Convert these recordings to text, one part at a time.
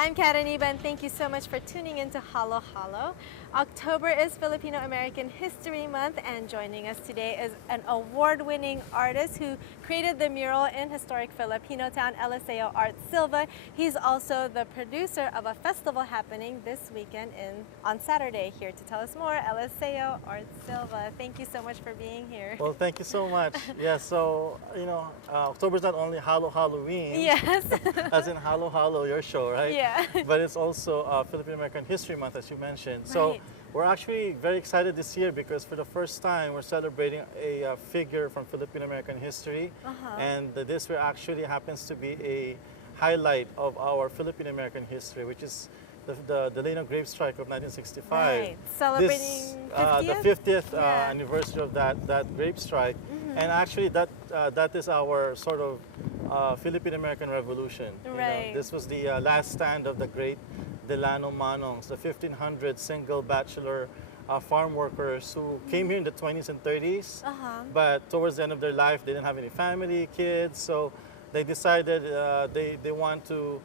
I'm Kat Iniba, and thank you so much for tuning in to Halo Halo. October is Filipino American History Month, and joining us today is an award-winning artist who created the mural in historic Filipinotown, Eliseo Art Silva. He's also the producer of a festival happening this weekend on Saturday. Here to tell us more, Eliseo Art Silva. Thank you so much for being here. Well, thank you so much. Yeah, so, October's not only Halloween. Yes. As in Halo, your show, right? Yeah. But it's also Filipino American History Month, as you mentioned. Right. So we're actually very excited this year because for the first time we're celebrating a figure from Filipino American history. And this year actually happens to be a highlight of our Filipino American history, which is the Delano Grape Strike of 1965. Right. Celebrating 50th? The 50th anniversary of that grape strike. And actually that is our sort of Philippine American Revolution. Right. This was the last stand of the great Delano Manongs, the 1500 single bachelor farm workers who came here in the 20s and 30s, but towards the end of their life they didn't have any family, kids, so they decided they want to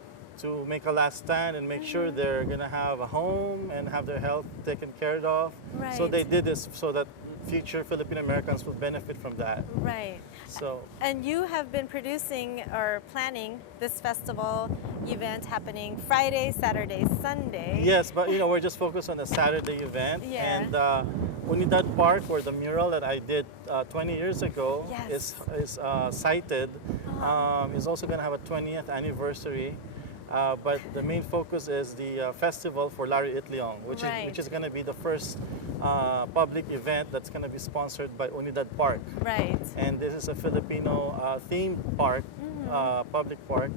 make a last stand and make sure they're gonna have a home and have their health taken care of. Right. So they did this so that future Filipino Americans will benefit from that. Right. So. And you have been producing or planning this festival event happening Friday, Saturday, Sunday. Yes, but we're just focused on the Saturday event. Yeah. And Unidad Park, where the mural that I did 20 years ago Yes. is sited, is also going to have a 20th anniversary. But the main focus is the festival for Larry Itliong, which is going to be the first public event that's going to be sponsored by Unidad Park. Right. And this is a Filipino themed park, public park,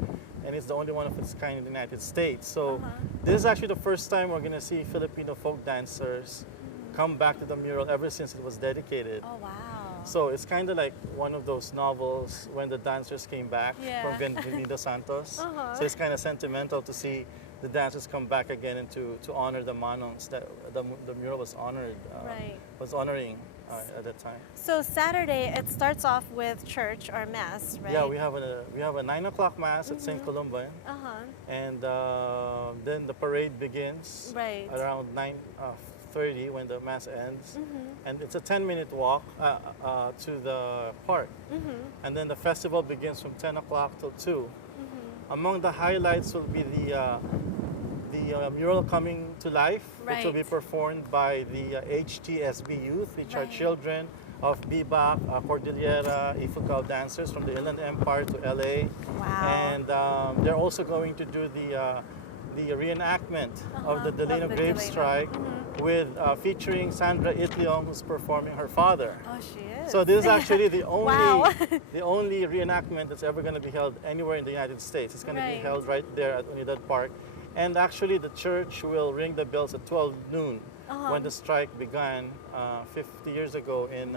and it's the only one of its kind in the United States. So this is actually the first time we're going to see Filipino folk dancers come back to the mural ever since it was dedicated. Oh, wow. So it's kind of like one of those novels when the dancers came back from Venido Santos. So it's kind of sentimental to see the dancers come back again and to honor the Manongs that the mural was honored, was honoring at that time. So Saturday, it starts off with church or mass, right? Yeah, we have a 9 o'clock mass at St. Columban, and then the parade begins around 9:30 when the mass ends, and it's a 10-minute walk to the park, and then the festival begins from 10 o'clock till 2. Among the highlights will be the mural coming to life, which will be performed by the HTSB youth, which are children of Bibac, Cordillera, Ifugao dancers from the Inland Empire to LA. Wow. And they're also going to do the reenactment of the Delano Grape Strike with featuring Sandra Itliong, who's performing her father. Oh, she is. So this is actually the only Wow. the only reenactment that's ever going to be held anywhere in the United States. It's going to be held right there at Unidad Park. And actually the church will ring the bells at 12 noon when the strike began 50 years ago in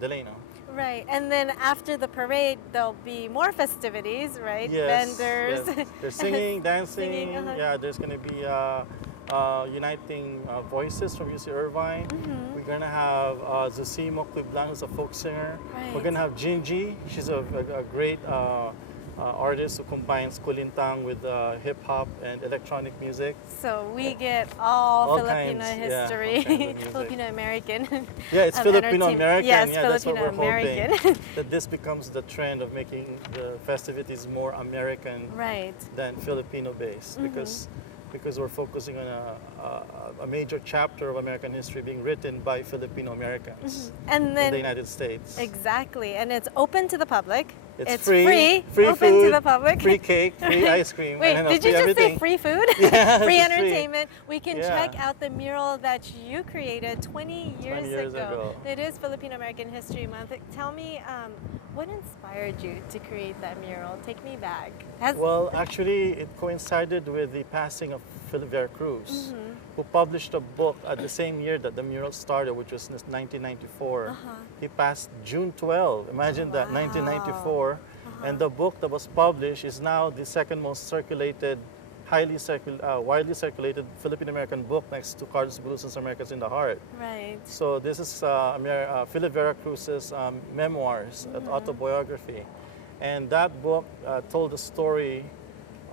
Delano. Right, and then after the parade, there'll be more festivities, right? Yes, Vendors. yes. They're singing, dancing. Yeah, there's going to be uniting voices from UC Irvine. We're going to have Zosimo Quiblan, who's a folk singer. We're going to have Jinji. She's a great artist who combines kulintang with hip-hop and electronic music. So we get all Filipino kinds, history, music. Filipino American. Yeah, it's Filipino American. Yes, yeah, that's what Filipino we're American. hoping, that this becomes the trend of making the festivities more American than Filipino-based, because we're focusing on a major chapter of American history being written by Filipino Americans And then, in the United States. Exactly, and it's open to the public. It's free open food, to the public. free cake, free ice cream. Wait, did you just say free food? Yeah, free it's entertainment. We can check out the mural that you created 20 years ago. It is Filipino American History Month. Tell me, what inspired you to create that mural? Take me back. Well, actually, it coincided with the passing of Philip Veracruz, who published a book at the same year that the mural started, which was 1994. He passed June 12. Imagine that, 1994. And the book that was published is now the second most circulated, widely circulated Filipino American book next to Carlos Buluson's Americas in the Heart. Right. So this is Philip Veracruz's memoirs, autobiography. And that book told the story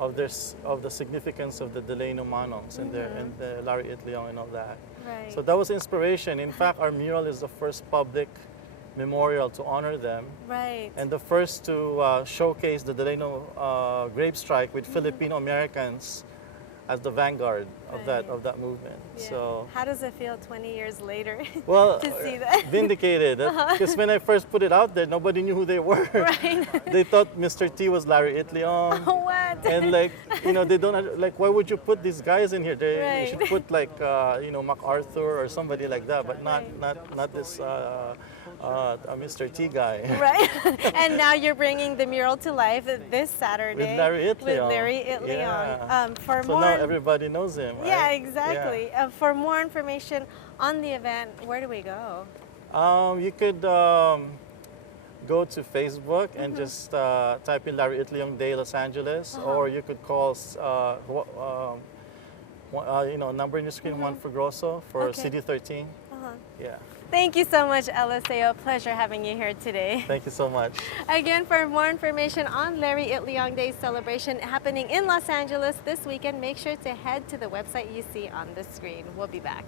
of the significance of the Delano Manongs and the Larry Itliong and all that. Right. So that was inspiration. In fact, our mural is the first public memorial to honor them. Right. And the first to showcase the Delano grape strike with Filipino Americans as the vanguard of that movement. Yeah. So how does it feel 20 years later well, to see that? Vindicated. Because when I first put it out there, nobody knew who they were. Right. They thought Mr. T was Larry Itliong. Oh, what? And like, they don't, like, why would you put these guys in here? You should put like, MacArthur or somebody like that, but not this Mr. T guy. Right. And now you're bringing the mural to life this Saturday. With Larry Itliong. With Larry Itliong. Yeah. For So more, now everybody knows him, right? Yeah, exactly. Yeah. For more information on the event, where do we go? You could go to Facebook and just type in Larry Itliong Day Los Angeles, or you could call number in your screen, Juan Fregroso for CD13. Yeah. Thank you so much, Eliseo. Pleasure having you here today. Thank you so much. Again, for more information on Larry Itliong Day celebration happening in Los Angeles this weekend, make sure to head to the website you see on the screen. We'll be back.